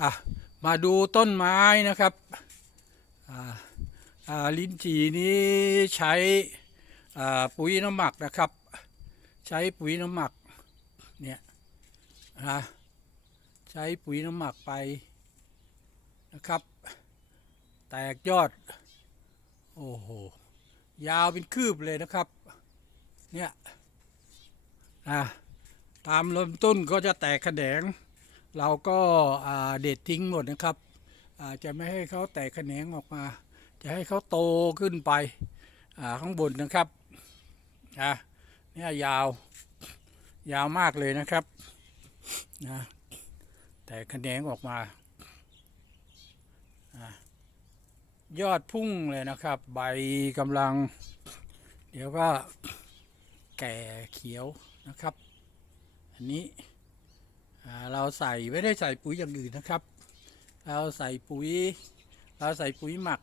อะมาดูต้นไม้นะครับอ่าอ่าลิ้นจี่นี้ใช้ปุ๋ยน้ำหมักนะครับ ใช้ปุ๋ยน้ำหมักเนี่ยนะใช้ปุ๋ยน้ำหมักไปนะครับ แตกยอด โอ้โห ยาวเป็นคืบเลยนะครับ เนี่ยนะตามลำต้นก็จะแตกแขนง เราก็เด็ดทิ้งหมดนะครับจะไม่ให้เขาแตกแขนงออกมา จะให้เขาโตขึ้นไปข้างบนนะครับอะเนี่ยยาวยาวมากเลยนะครับนะแตกแขนงออกมายอดพุ่งเลยนะครับ ใบกำลัง เดี๋ยวก็แก่เขียวนะครับ อันนี้ เราใส่ไม่ได้ใส่ปุ๋ยอย่างอื่นนะครับ เราใส่ปุ๋ย เราใส่ปุ๋ยหมัก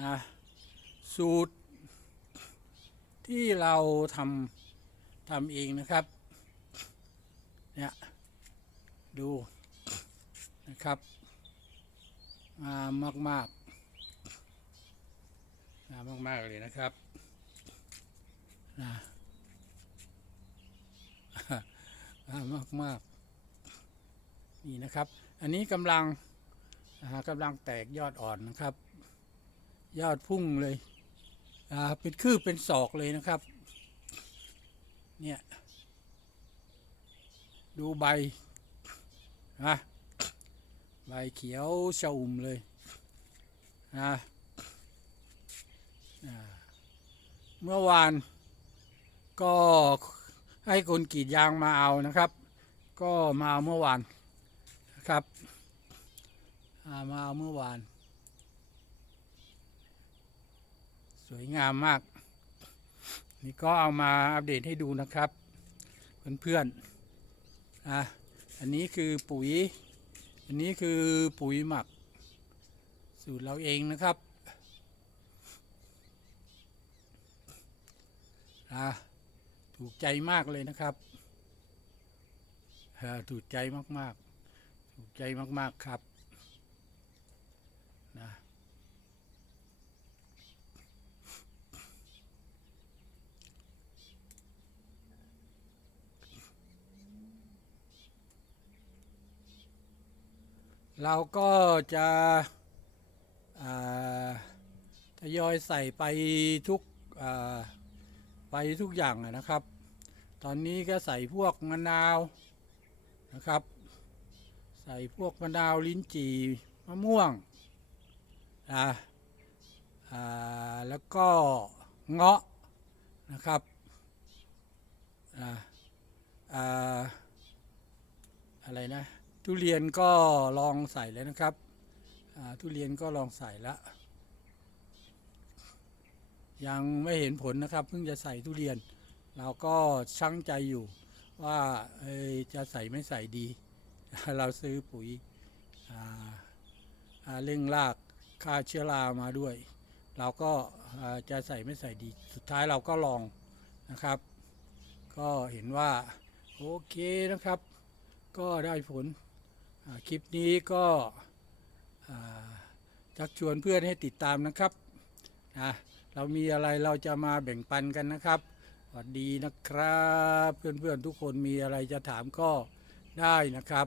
นะสูตร ที่เราทำทำเองนะครับเนี่ยดูนะครับมามากมากมามากมากเลยนะครับนะ อ่า มากมากนี่นะครับ อันนี้กำลังกำลังแตกยอดอ่อนนะครับ ยอดพุ่งเลยเป็นคืบเป็นศอกเลยนะครับ เนี่ย ดูใบนะใบเขียวชอุ่มเลยนะเมื่อวานก็ ให้คนกรีดยางมาเอานะครับ ก็มาเมื่อวานนะครับามาเอาเมื่อวาน สวยงามมาก นี่ก็เอามาอัปเดตให้ดูนะครับ เพื่อนๆอะอันนี้คือปุ๋ย อันนี้คือปุ๋ยหมัก สูตรเราเองนะครับอะ ถูกใจมากเลยนะครับถูกใจมากๆ ถูกใจมากๆครับนะเราก็จะทยอยใส่ไปทุกอ่า ไปทุกอย่างนะครับ ตอนนี้ก็ใส่พวกมะนาวนะครับ ใส่พวกมะนาวลิ้นจี่มะม่วงนะอ่าแล้วก็เงาะนะครับอ่าอ่าอะไรนะทุเรียนก็ลองใส่แล้วนะครับอ่าทุเรียนก็ลองใส่แล้ว ยังไม่เห็นผลนะครับ เพิ่งจะใส่ทุเรียน เราก็ชั่งใจอยู่ว่าจะใส่ไม่ใส่ดี เราซื้อปุ๋ยเร่งรากฆ่าเชื้อรามาด้วย เราก็จะใส่ไม่ใส่ดี สุดท้ายเราก็ลองนะครับ ก็เห็นว่าโอเคนะครับ ก็ได้ผลคลิปนี้ก็ชักชวนเพื่อนให้ติดตามนะครับนะ เรามีอะไรเราจะมาแบ่งปันกันนะครับสวัสดีนะครับ เพื่อนๆทุกคนมีอะไรจะถามก็ได้นะครับ